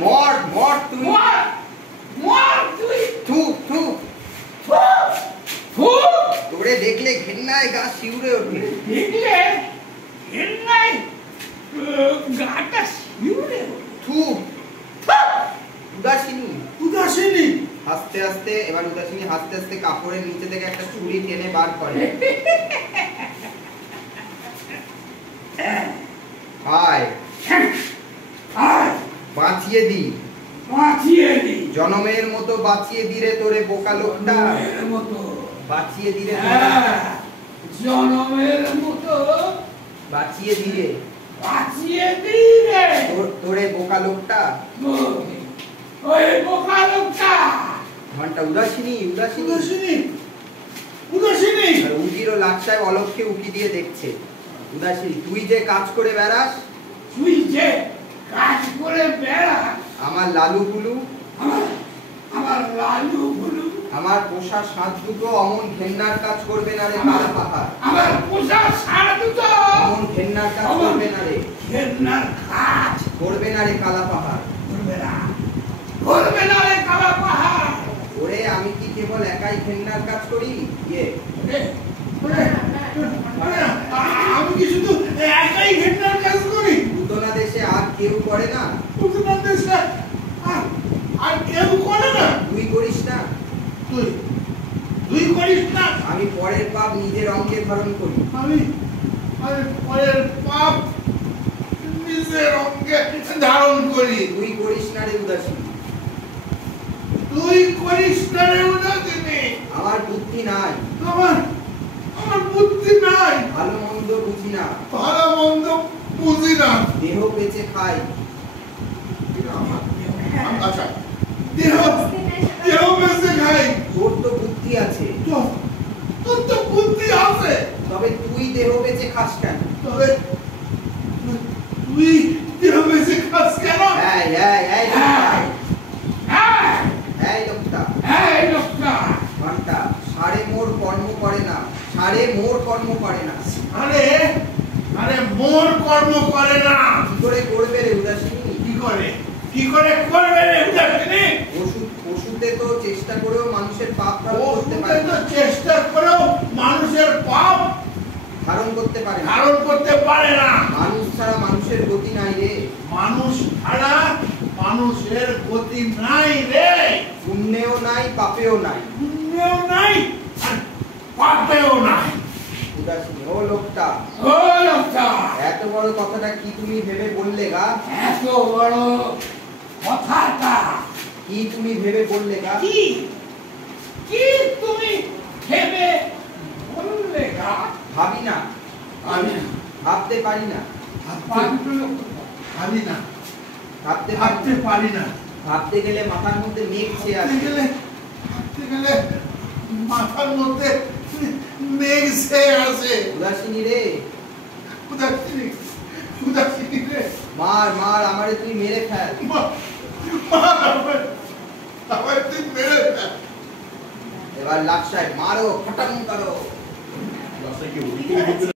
মর মর তুই মর তুই থু থু তোরে দেখলে ঘেন্নায় গা শিউরে ওঠে। দেখলে ঘেন্নায় গাটা শিউরে থু উদাসিনী উদাসিনী হাসতে হাসতে এবার উদাসিনী হাসতে হাসতে কাপড়ের নিচে থেকে একটা ছুরি টেনে বার করে। আয় আয় বাঁচিয়ে দি বাঁচিয়ে দি জনমের মতো বাঁচিয়ে দিরে তোরে বোকা লোকটা জনমের মতো বাঁচিয়ে দিরে জনমের মতো বাঁচিয়ে দিরে বাঁচিয়ে দিরে তোরে বোকা লোকটা ওই বোকা লোকটা ঘন্টা উদাসিনী উদাসিনী উদাসিনী উদাসিনী আর উজিরও লাকসায় অলক্ষে উকি দিয়ে দেখছে। উদাসিনী তুই যে কাজ করে বেড়াস তুই যে কাজ করে বেড়াস আমার লালু গুলু আমার লালু গুলু আমার পোষা সাত দুটো অমন ঘেন্নার কাজ করবে না রে কালা পাহাড় আমার পোষা সাত দুটো অমন ঘেন্নার কাজ করবে না রে ঘেন্নার কাজ করবে না রে কালা পাহাড় করবে না রে কালা পাহাড়। ওরে আমি কি কেবল একাই ঘেন্নার কাজ করি? আমি কি শুধু একাই ঘেন্নার কাজ করি? পুতনা দেশে আর কেউ করে না? পুতনা দেশে আর কেউ করে না? তুই করিস না? তুই করিস না? আমি পরের পাপ নিজের অঙ্গে ধারণ করি। আমি পরের পাপ নিজের অঙ্গে ধারণ করি। তুই করিস না রে উদাসিনী। তুই করিস না রে উদাসিনী। আমার বুদ্ধি নাই। আমার বুদ্ধি নাই। ভালো মন্দ বুঝি না। ভালো মন্দ বুঝি না। দেহ বেঁচে খাই। আচ্ছা দেহ বেঁচে খাই। তোর তো বুদ্ধি আছে। তোর তো বুদ্ধি আছে। তবে তুই দেহ বেঁচে খাস কেন? তবে তুই দেহ বেঁচে খাস কেন? এই লোকটা ঘন্টা সাড়ে মোর কর্ম করে না। সাড়ে মোর কর্ম করে না। আরে মোর কর্ম করে না। কি করে করবে রে উদাসিনী? কি করে করবে রে উদাসিনী? ওষুধে তো চেষ্টা করেও মানুষের পাপ করতে পারে না। চেষ্টা করেও মানুষের পাপ ধারণ করতে পারে না। মানুষ ছাড়া মানুষের গতি নাই রে। মানুষের গতি নাই রে। পুণ্যেও নাই পাপেও নাই। আর পাপেও নাই। উদাসিনী ও লোকটা এত বড় কথাটা কি তুমি ভেবে বললে গা? এত বড় কথাটা কি তুমি ভেবে বললে গা? কি তুমি ভেবে বললে গা? ভাবি না। ভাবতে পারি না। ভাবতে পারি না। ভাবতে গেলে মাথার মধ্যে মেঘ ছেয়ে আসে। ভাবতে গেলে মাথার মধ্যে মেঘ ছেয়ে আসে। উদাসিনী রে মার আমারে তুই মেরে ফেল। এবার লাকসায় মারো খটাম করো।